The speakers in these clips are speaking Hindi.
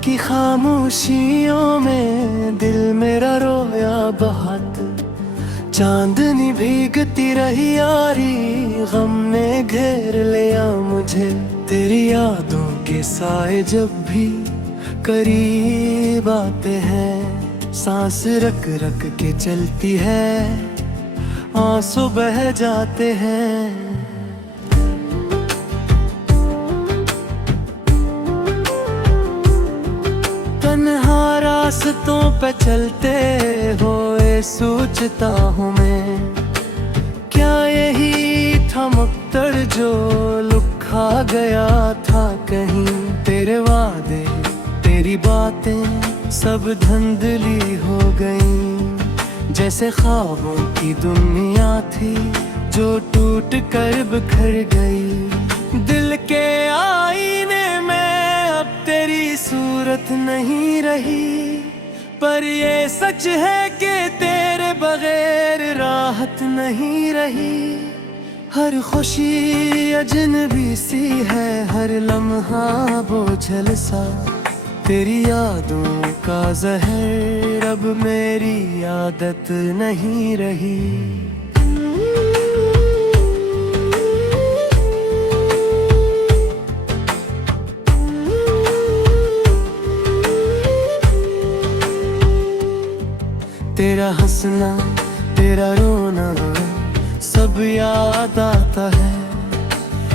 की खामोशियों में दिल मेरा रोया बहुत। चांदनी भीगती रही यारी, गम ने घेर लिया मुझे। तेरी यादों के साए जब भी करीब आते हैं, सांस रख रख के चलती है, आंसू बह जाते हैं। तन्हा रास्तों पे चलते हुए सोचता हूँ मैं, क्या यही था मकसद जो लिखा गया था कहीं। तेरे वादे तेरी बातें सब धुंधली हो गईं, जैसे ख्वाबों की दुनिया थी जो टूट कर बिखर गई। दिल के आईने में अब तेरी सूरत नहीं रही, पर ये सच है कि तेरे बगैर राहत नहीं रही। हर खुशी अजनबी सी है, हर लम्हा बोझल सा। तेरी यादों का जहर अब मेरी आदत नहीं रही। तेरा हंसना तेरा रोना सब याद आता है,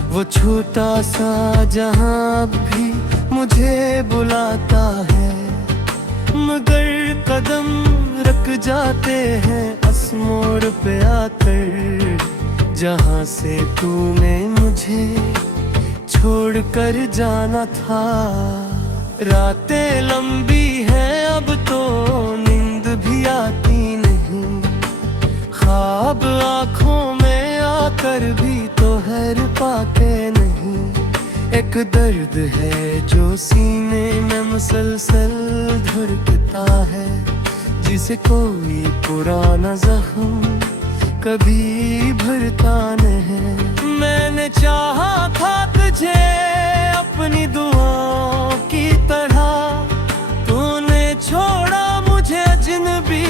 वो छोटा सा जहां भी मुझे बुलाता है। मगर कदम रख जाते हैं असमोड़ पे आकर, जहां से तूने मुझे छोड़ कर जाना था। रातें लंबी हैं अब तो नींद भी आती नहीं, ख्वाब आँखों में आकर भी तो हैर पाते नहीं। एक दर्द है जो सीने में मुसलसल धड़कता है, जिसे कोई पुराना जख्म कभी भरता नहीं। मैंने चाहा था तुझे अपनी दुआओं की तरह, तूने छोड़ा मुझे अजनबी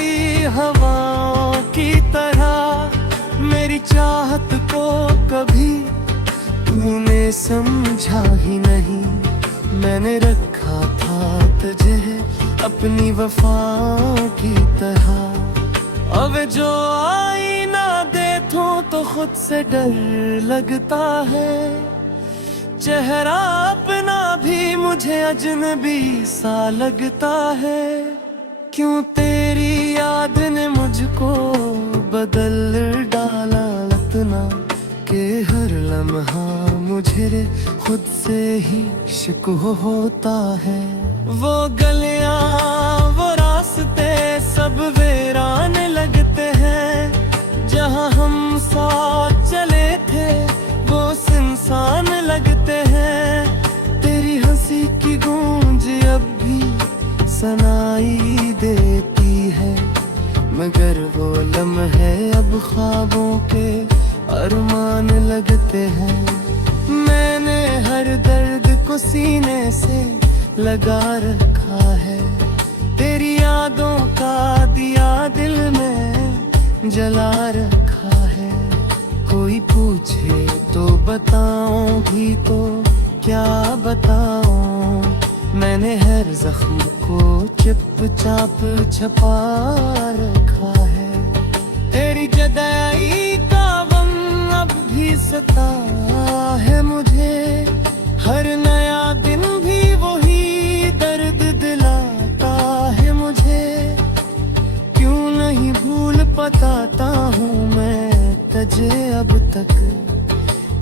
हवाओं की तरह। मेरी चाहत को कभी तूने समझा ही नहीं, मैंने रखा था तुझे अपनी वफाओं की तरह। अब जो आईना देखूं तो खुद से डर लगता है, चेहरा अपना भी मुझे अजनबी सा लगता है। क्यों तेरी याद ने मुझको बदल डाला इतना, के हर लम्हा मुझे खुद से ही शक होता है। वो गलियां वो रास्ते सब वीरान लगते हैं, जहां हम साथ चले थे वो सुनसान लगते हैं। तेरी हंसी की गूंज अब भी सुनाई देती है, मगर वो लम्हे अब ख्वाबों के अरमान लगते हैं। मैंने हर दर्द को सीने से लगा रखा है, तेरी यादों का दिया दिल में जला रखा है। कोई पूछे तो बताऊं भी तो क्या बताऊं, मैंने हर जख्म को चुपचाप छुपा रखा है। तेरी जुदाई का गम अब भी सता है मुझे, हर नया दिन भी वही दर्द दिलाता है मुझे। क्यों नहीं भूल पाता हूँ मैं तुझे अब तक,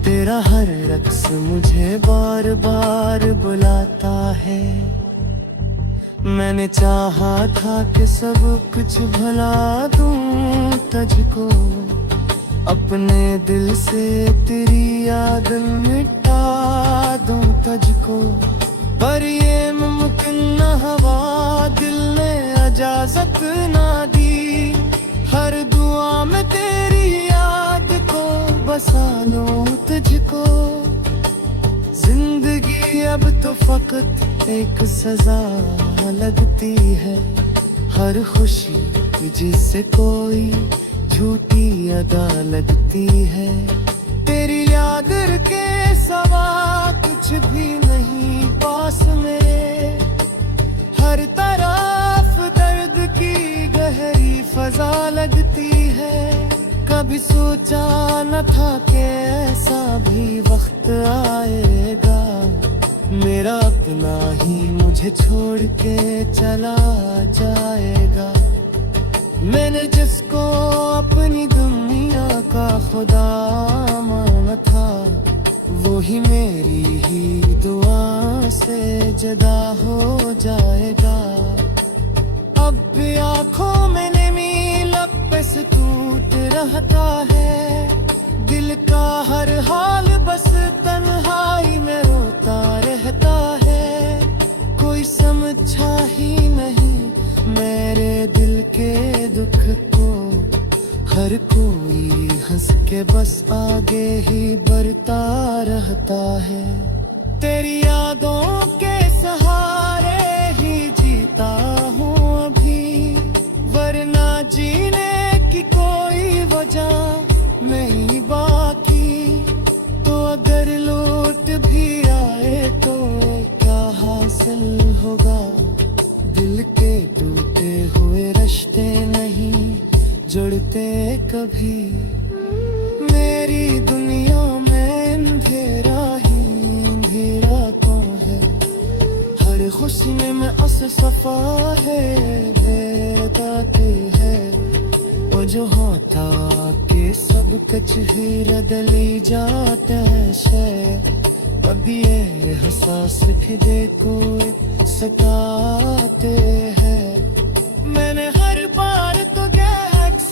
तेरा हर रक्स मुझे बार बार बुलाता है। मैंने चाहा था कि सब कुछ भुला दूं तुझको, अपने दिल से तेरी याद मिटा दूं तुझको। पर ये मुमकिन न हुआ, दिल ने इजाजत ना दी। हर दुआ में तेरी याद को बसा लूं तुझको। जिंदगी अब तो फकत एक सजा लगती है। हर खुशी जिससे कोई झूठी अदा लगती है। तेरी याद के सवा कुछ भी नहीं पास में। हर तरफ दर्द की गहरी फजा लगती है। कभी सोचा न था कि ऐसा भी वक्त आएगा। मेरा अपना ही मुझे छोड़ के चला जाएगा। मैंने जिसको अपनी दुनिया का खुदा माना था, वो ही मेरी ही दुआ से जुदा हो जाएगा। अब भी आँखों में नमी, लब पे टूट रहता है। दिल का हर हाल बस तन्हाई में रोता रहता है। कोई समझा ही नहीं मेरे दिल के दुख को। हर कोई हंस के बस आगे ही बढ़ता रहता है। तेरी यादों के सहारे ही जीता हूँ अभी, वरना जीने की कोई वजह नहीं बाकी। तो अगर लौट भी आए तो क्या हासिल होगा। दिल के टूटे हुए रिश्ते नहीं जुड़ते कभी। मेरी दुनिया में अंधेरा ही अंधेरा कौन है। हर खुशी में मैं असफा है बेदाते है। वो जो होता के सब कुछ ही रदली जाते हैं। अभी ये हसास फिदे को सताते हैं। मैंने हर बार तो गैक्स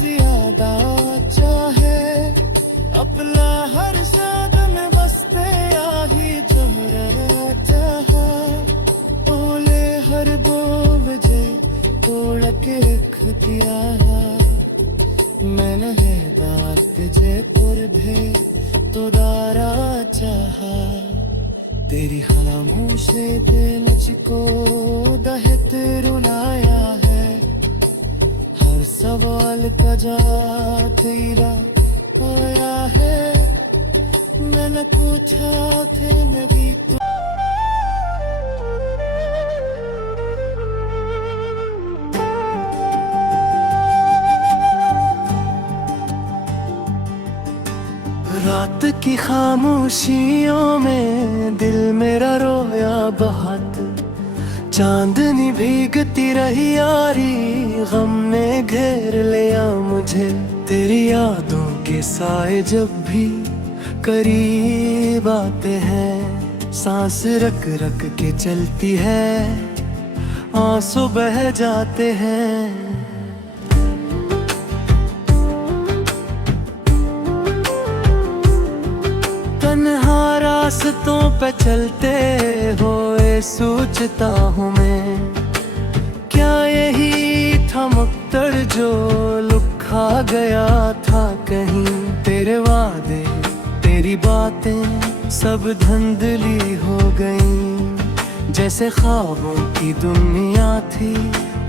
ज्यादा चाहे। अपना हर साथ में बसते आही जोहरा चाहा। ओले हर 2 बजे तोड़ के खतिया। मैंने है बात जयपुर भे तो दारा चाहा। तेरी खामोशी ने मुझको दहत रुलाया है। हर सवाल का जवाब तेरा आया है। मैंने पूछा थे नबी तू रात की खामोशियों में दिल मेरा रोया बहुत। चांदनी भीगती रही यारी, गम ने घेर लिया मुझे। तेरी यादों के साए जब भी करीब आते हैं, सांस रख रख के चलती है, आंसू बह जाते हैं। रास्तों पे चलते हुए सोचता हूँ मैं, क्या यही था मकसद जो लुखा गया था कहीं। तेरे वादे तेरी बातें सब धुंधली हो गई। जैसे ख्वाबों की दुनिया थी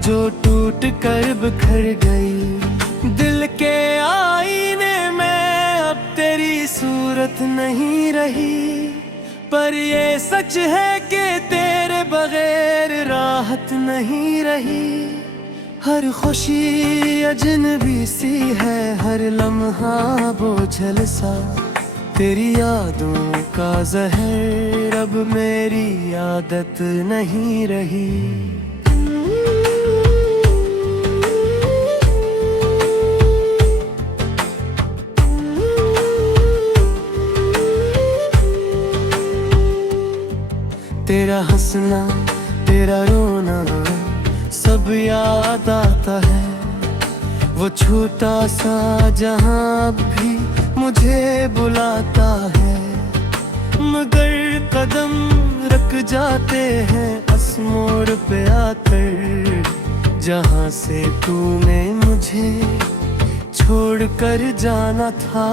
जो टूट कर बिखर गई। दिल के आईने में अब तेरी सूरत नहीं रही, पर ये सच है कि तेरे बगैर राहत नहीं रही। हर खुशी अजनबी सी है, हर लम्हा बोझल सा। तेरी यादों का जहर अब मेरी आदत नहीं रही। तेरा हंसना तेरा रोना सब याद आता है। वो छोटा सा जहां भी मुझे बुलाता है, मगर कदम रख जाते हैं असमोड़ पे आकर। जहां से तूने मुझे छोड़ कर जाना था।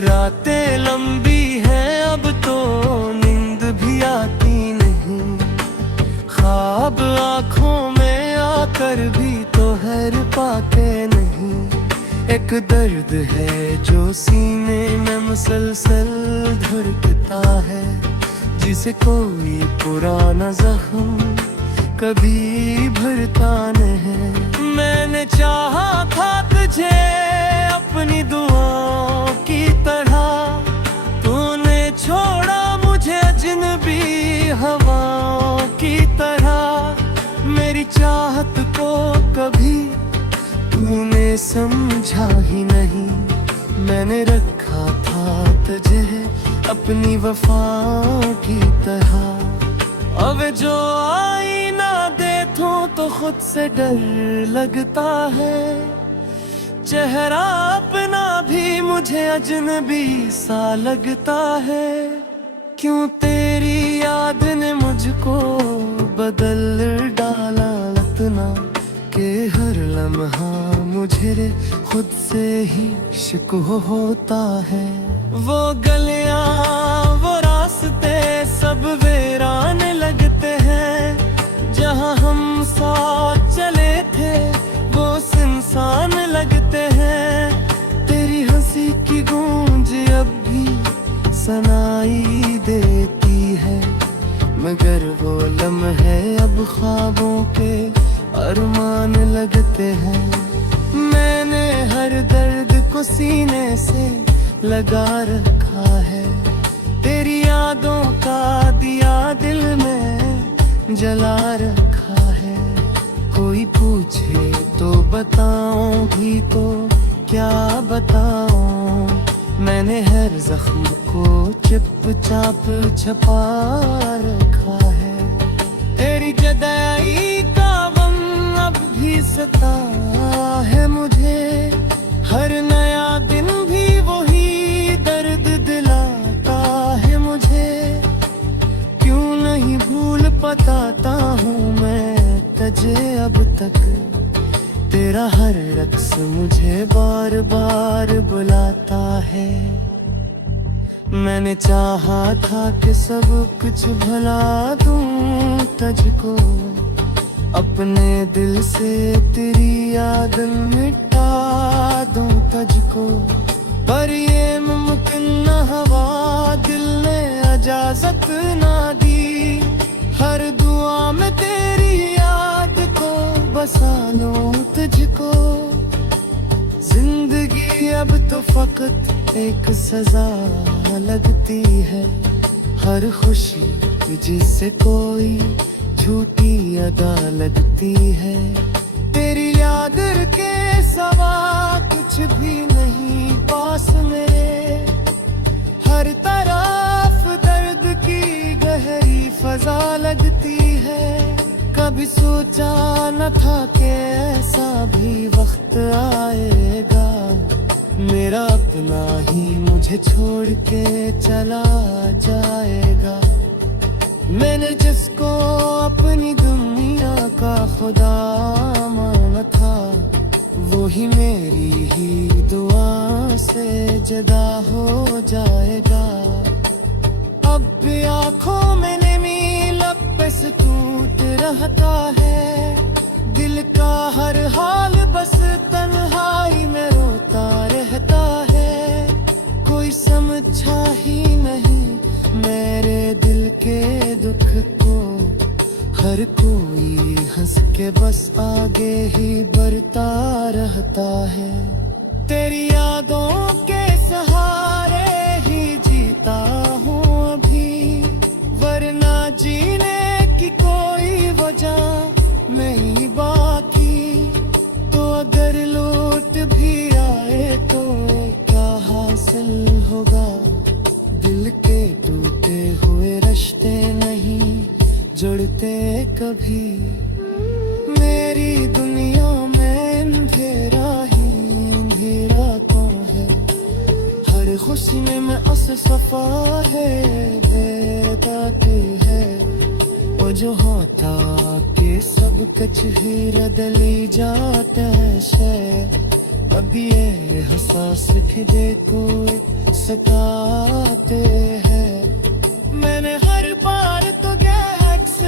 रातें लंबी हैं अब तो नींद भी आती ख्वाब आँखों में आकर भी तो हैर पाते नहीं। एक दर्द है जो सीने में मुसलसल धड़कता है, जिसे कोई पुराना जख्म कभी भरता नहीं। मैंने चाहा था तुझे अपनी दुआओं की तरह, तूने छोड़ा मुझे अजनबी हवाओं की तरह। मेरी चाहत को कभी तूने समझा ही नहीं। मैंने रखा था तुझे अपनी वफाओं की तरह। अब जो आईना देखूं तो खुद से डर लगता है। चेहरा अपना भी मुझे अजनबी सा लगता है। क्यों तेरी याद ने मुझको बदल डाला इतना, के हर लम्हा मुझे खुद से ही शिक होता है। वो गलियां वो रास्ते सब वीरान लगते हैं, जहां हम साथ चले थे वो सुनसान लगते हैं। तेरी हंसी की गूंज अब भी सुनाई देती है, मगर वो लम्हे अब ख्वाबों के अरमान लगते हैं। मैंने हर दर्द को सीने से लगा रखा है, तेरी यादों का दिया दिल में जला रखा है। कोई पूछे तो बताऊं भी तो क्या बताऊं, मैंने हर जख्म को चुपचाप छपा रखा है। तेरी जुदाई का गम अब भी सता है मुझे, हर नया दिन भी वही दर्द दिलाता है मुझे। क्यों नहीं भूल पाता हूँ मैं तुझे अब तक, तेरा हर रक्स मुझे बार बार बुलाता है। मैंने चाहा था कि सब कुछ भुला दूं तुझको, अपने दिल से तेरी याद मिटा दूं तुझको। पर ये मुमकिन न हुआ, दिल ने इजाजत ना दी। हर दुआ में तेरी याद को बसा लूं तुझको। जिंदगी अब तो फकत एक सजा लगती है, हर खुशी जिससे कोई झूठी अदा लगती है। तेरी याद के सवा कुछ भी नहीं पास मेरे, हर तरफ दर्द की गहरी फजा लगती है। कभी सोचा न था कि ऐसा भी वक्त आएगा, मेरा अपना ही मुझे छोड़ के चला जाएगा। मैंने जिसको अपनी दुनिया का खुदा माना था, वो ही मेरी ही दुआ से जुदा हो जाएगा। अब भी आँखों में नमी लब पे से टूट रहता है, दिल का हर हाल बस तन्हाई में रोता रहता है। कोई समझा ही नहीं मेरे दिल के दुख को, हर कोई हंस के बस आगे ही बढ़ता रहता है। तेरी यादों के सहारे ही जीता हूँ अभी, वरना जीने की कोई वजह नहीं बाकी। तो अगर लौट भी आए तो क्या हासिल होगा, दिल के टूटे हुए रिश्ते नहीं जुड़ते कभी। मेरी दुनिया में अंधेरा ही अंधेरा कौन है, हर खुशी में मैं अस सफा है बेदात है। वो जो होता के सब कुछ ही रदली जाता है शे, अब ये एहसास खिदे को सताते हैं। मैंने हर बार तो गैक्स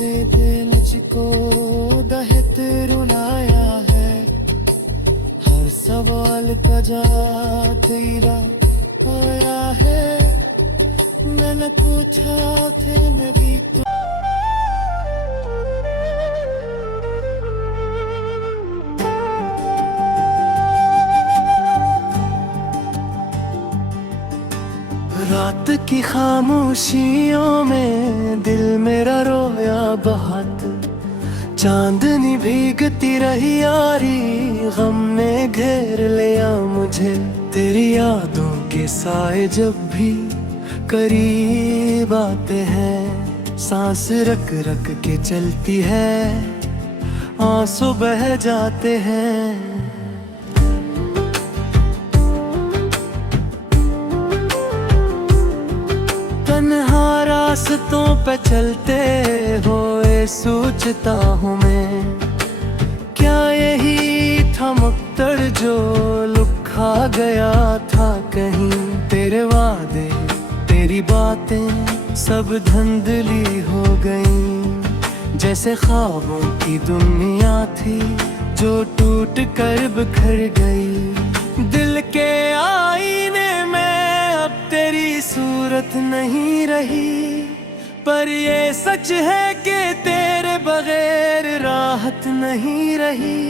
मुझे मुझको दहत रुलाया है। हर सवाल का जवाब तेरा आया है। मैंने पूछा थे मैं भी तो रात की खामोशियों में दिल मेरा रोया बहुत। चांदनी भीगती रही यारी, गम ने घेर लिया मुझे। तेरी यादों के साए जब भी करीब आते हैं, सांस रख रख के चलती है, आंसू बह जाते हैं। तन्हा रास्तों पे चलते हुए सोचता हूँ मैं, क्या यही था मकसद जो लिखा गया था कहीं। तेरे वादे तेरी बातें सब धुंधली हो गई, जैसे ख्वाबों की दुनिया थी जो टूट कर बिखर गई। दिल के आईने में अब तेरी सूरत नहीं रही, पर ये सच है कि तेरे बगैर राहत नहीं रही।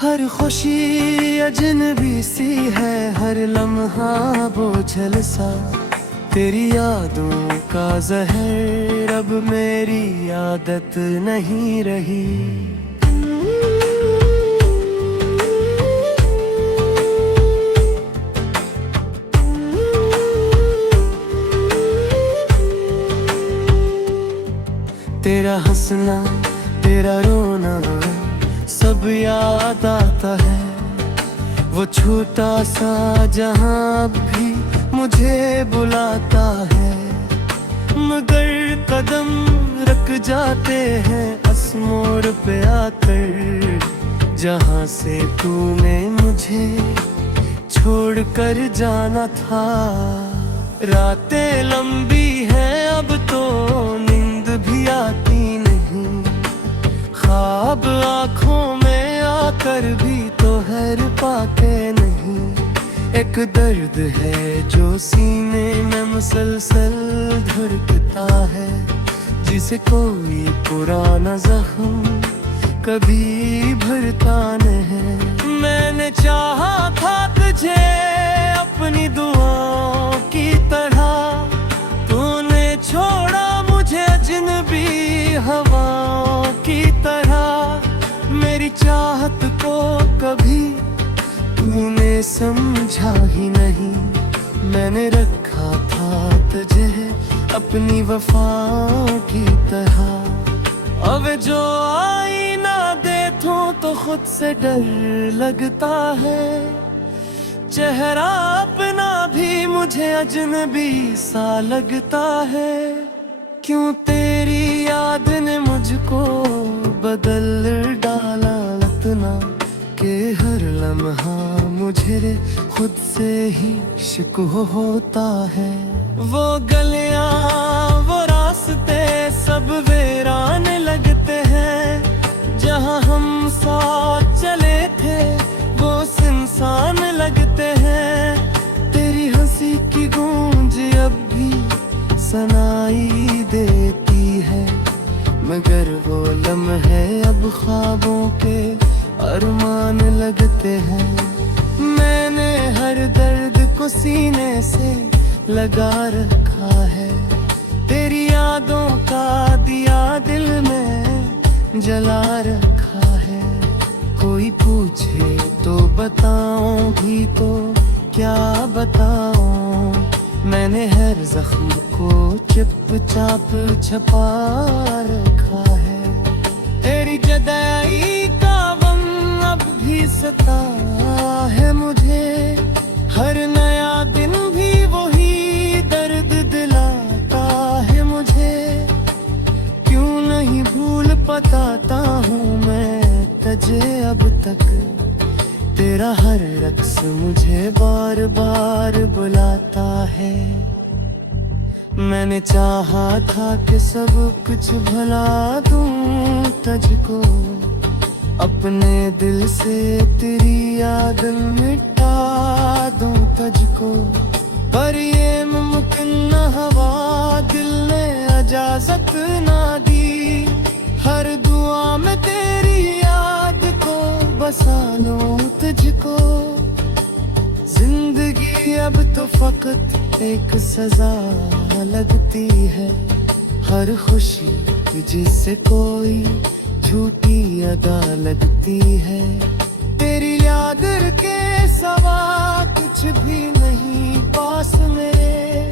हर खुशी अजनबी सी है, हर लम्हा बोझल सा। तेरी यादों का जहर अब मेरी आदत नहीं रही। तेरा हंसना तेरा रोना सब याद आता है। वो छोटा सा जहां भी मुझे बुलाता है, मगर कदम रख जाते हैं असमोर पे आकर, जहां से तूने मुझे छोड़ कर जाना था। रातें लंबी हैं अब तो नींद भी आती नहीं, ख्वाब आँखों में आकर भी तो हैर पाते नहीं। एक दर्द है जो सीने में मुसलसल धड़कता है, जिसे कोई पुराना जख्म कभी भरता नहीं। मैंने चाहा था तुझे अपनी दुआओं की तरह, तूने छोड़ा मुझे अजनबी हवाओं की तरह। मेरी चाहत को कभी तूने समझा ही नहीं, मैंने रखा था तुझे अपनी वफाओं की तरह। अब जो आईना देखूं तो खुद से डर लगता है, चेहरा अपना भी मुझे अजनबी सा लगता है। क्यों तेरी याद ने मुझको बदल डाला इतना, के हर लम्हा मुझे खुद से ही शिक होता है। वो गलियां वो रास्ते सब वीरान लगते हैं, जहां हम साथ चले थे वो सुनसान लगते हैं। तेरी हंसी की गूंज अब भी सुनाई देती है, मगर वो लम्हे अब ख्वाबों के अरमान लगते हैं। मैंने हर दर्द को सीने से लगा रखा है, तेरी यादों का दिया दिल में जला रखा है। कोई पूछे तो बताऊं भी तो क्या बताऊं, मैंने हर जख्म को चुपचाप छपा रखा है। तेरी जुदाई का गम अब भी सता है मुझे, हर नया दिन भी वही दर्द दिलाता है मुझे। क्यों नहीं भूल पाता हूँ मैं तुझे अब तक, तेरा हर रक्स मुझे बार बार बुलाता है। मैंने चाहा था कि सब कुछ भुला दूं तुझको, अपने दिल से तेरी याद मिटा दूं तुझको। पर ये मुमकिन न हुआ, दिल ने इजाजत ना दी। हर दुआ में तेरी याद को बसा लूं तुझको। जिंदगी अब तो फकत एक सजा लगती है, हर खुशी जिससे कोई झूठी अदा लगती है। तेरी याद के सवा कुछ भी नहीं पास मेरे,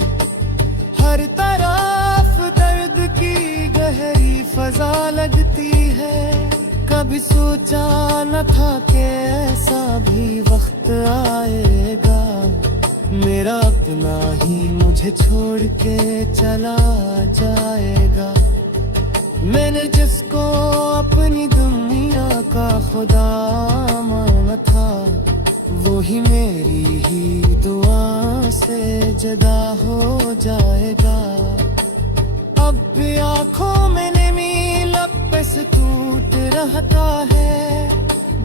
हर तरफ दर्द की गहरी फजा लगती है। कभी सोचा न था कि ऐसा भी वक्त आएगा, मेरा अपना ही मुझे छोड़ के चला जाएगा। मैंने जिसको अपनी दुनिया का खुदा माना था, वो ही मेरी ही दुआ से जुदा हो जाएगा। अब भी आँखों में नमी लब से टूट रहता है,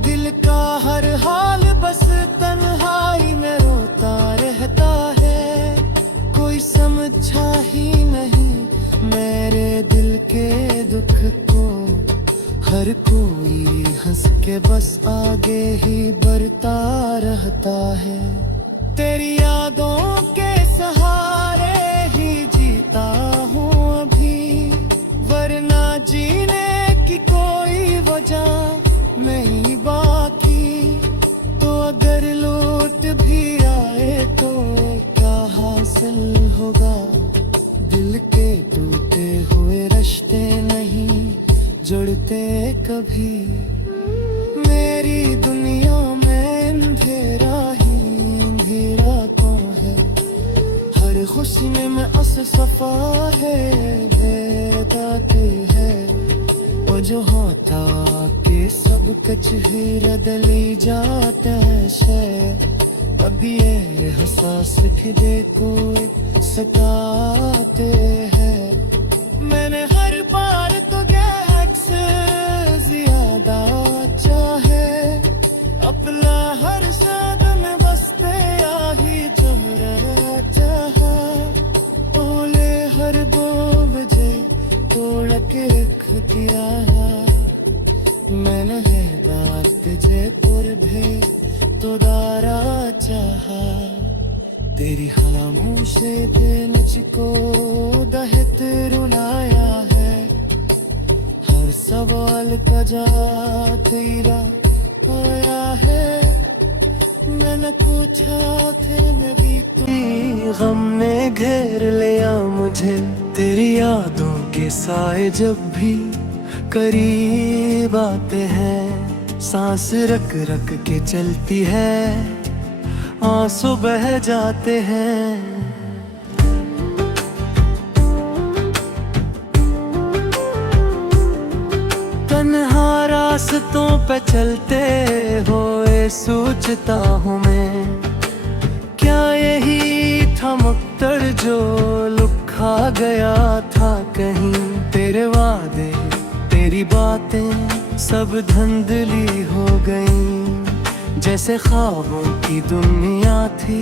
दिल का हर हाल बस तन्हाई में रोता रहता है। कोई समझा ही नहीं मेरे दिल के दुख को, हर कोई हंस के बस आगे ही बढ़ता रहता है। तेरी यादों के सहारे ही जीता हूँ अभी, वरना जीने की कोई वजह नहीं बाकी। तो अगर लौट भी आए तो क्या हासिल होगा, दिल के टूटे हुए रिश्ते नहीं जुड़ते कभी। मेरी दुनिया में अंधेरा ही अंधेरा कौन है, हर खुशी में मैं अस सफा है बेदात है। वो जो होता के सब कुछ ही रदली जाता है शे, अभी ये हसास खिले कोई सताते हैं। मैंने हर बार तो गैक्स ज्यादा चाहे, अपना हर साद में बसते आही जोरा चाहा। ओले हर 2 बजे तोड़ के रख दिया, मैंने है बात जयपुर भे तो दारा चाहा। तेरी खामोशी ने मुझको दहत रुलाया है, हर सवाल का जवाब तेरा आया है। मैंने पूछा थे नबी तू, गम ने घेर लिया मुझे। तेरी यादों के साए जब भी करीब आते हैं, सांस रख रख के चलती है, आंसू बह जाते हैं। तन्हा रास्तों पे चलते हुए सोचता हूँ मैं, क्या यही था मकसद जो लुखा गया था कहीं। तेरे वादे तेरी बातें सब धुंधली हो गईं, जैसे ख्वाबों की दुनिया थी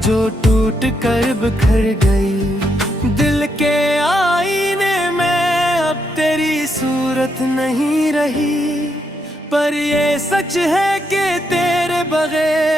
जो टूट कर बिखर गई। दिल के आईने में अब तेरी सूरत नहीं रही, पर ये सच है कि तेरे बगैर